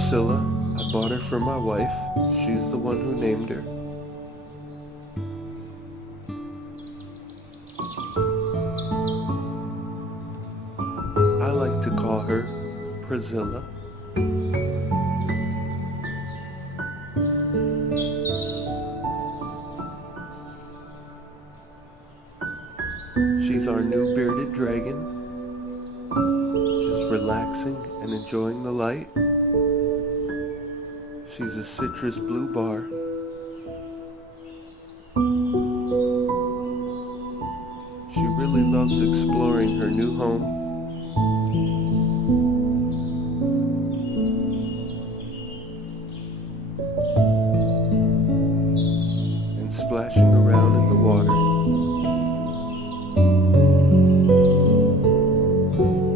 Priscilla. I bought her for my wife. She's the one who named her. I like to call her Priscilla. She's our new bearded dragon, just relaxing and enjoying the light. She's a citrus blue bar. She really loves exploring her new home.